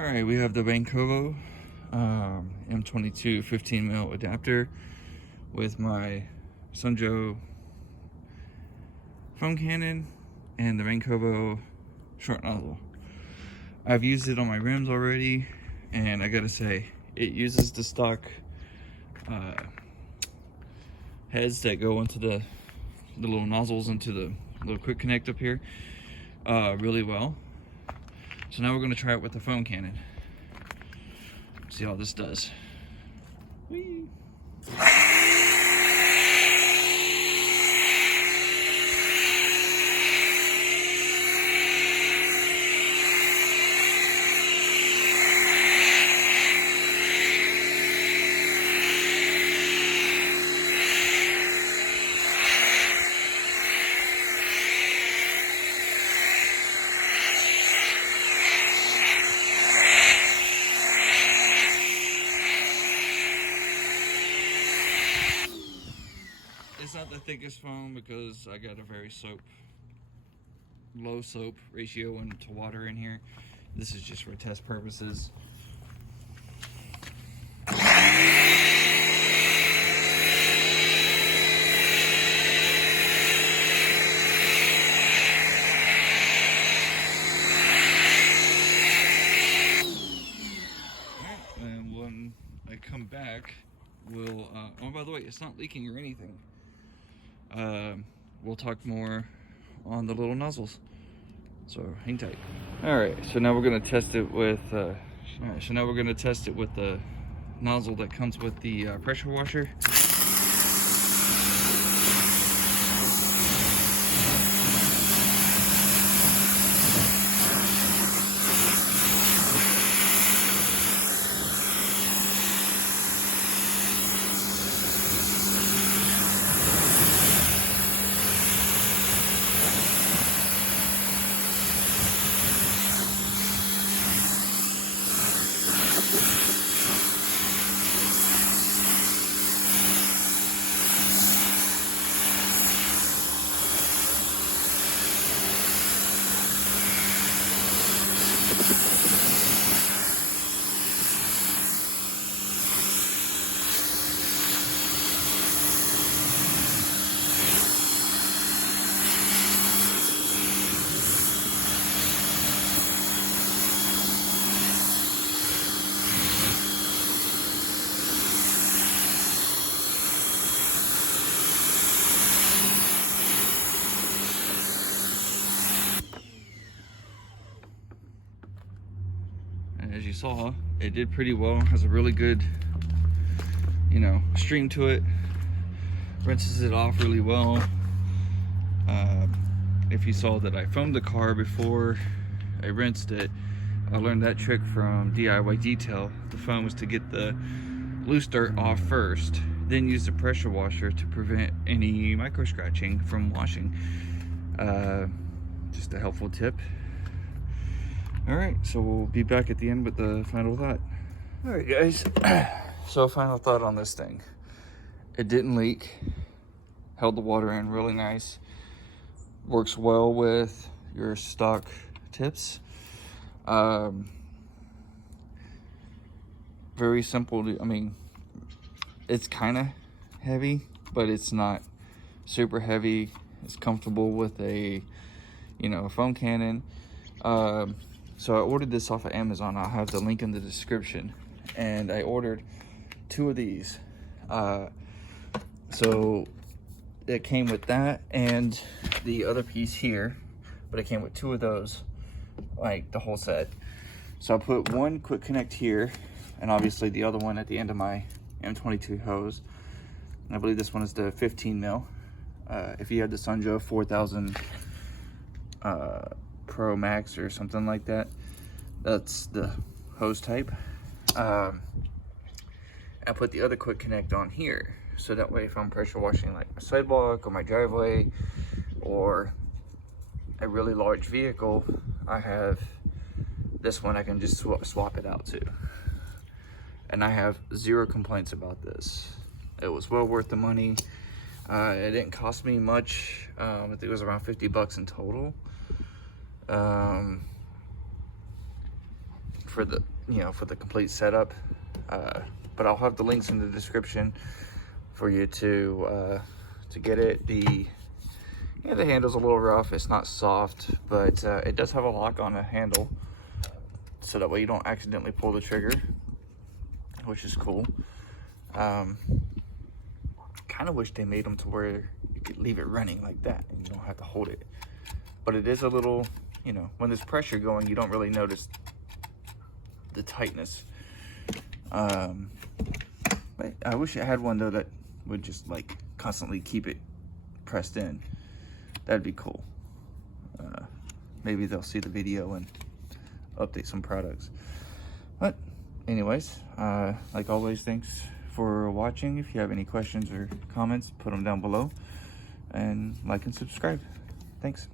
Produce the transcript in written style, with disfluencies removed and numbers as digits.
Alright, we have the Raincovo M22 15mm adapter with my Sunjo foam cannon and the Raincovo Short Nozzle. I've used it on my rims already, and I gotta say, it uses the stock heads that go into the little nozzles into the little quick connect up here really well. So now we're going to try it with the foam cannon. See how this does. Whee! It's not the thickest foam because I got a very low soap ratio into water in here. This is just for test purposes. And when I come back, we'll oh, by the way, it's not leaking or anything. We'll talk more on the little nozzles, so hang tight. All right, so now we're gonna test it with the nozzle that comes with the pressure washer. And as you saw, it did pretty well. Has a really good, stream to it. Rinses it off really well. If you saw that I foamed the car before I rinsed it, I learned that trick from DIY Detail. The foam was to get the loose dirt off first, then use the pressure washer to prevent any micro scratching from washing. Just a helpful tip. All right, so we'll be back at the end with the final thought. All right, guys. So final thought on this thing. It didn't leak. Held the water in really nice. Works well with your stock tips. Very simple to, it's kind of heavy, but it's not super heavy. It's comfortable with a, foam cannon. So I ordered this off of Amazon. I'll have the link in the description. And I ordered 2 of these. So it came with that and the other piece here, but it came with 2 of those, like the whole set. So I put one quick connect here, and obviously the other one at the end of my M22 hose. And I believe this one is the 15mm. If you had the Sunjo 4000 Pro Max or something like that, that's the hose type. I put the other quick connect on here, so that way if I'm pressure washing like my sidewalk or my driveway or a really large vehicle, I have this one I can just swap it out to. And I have 0 complaints about this. It was well worth the money. It didn't cost me much. I think it was around 50 bucks in total. for the, for the complete setup. But I'll have the links in the description for you to get it. The handle's a little rough. It's not soft, but it does have a lock on the handle, so that way you don't accidentally pull the trigger, which is cool. Kind of wish they made them to where you could leave it running like that and you don't have to hold it. But it is a little, when there's pressure going, you don't really notice the tightness. But I wish I had one though that would just like constantly keep it pressed in. That'd be cool. Maybe they'll see the video and update some products. But anyways, like always, thanks for watching. If you have any questions or comments, put them down below, and like and subscribe. Thanks.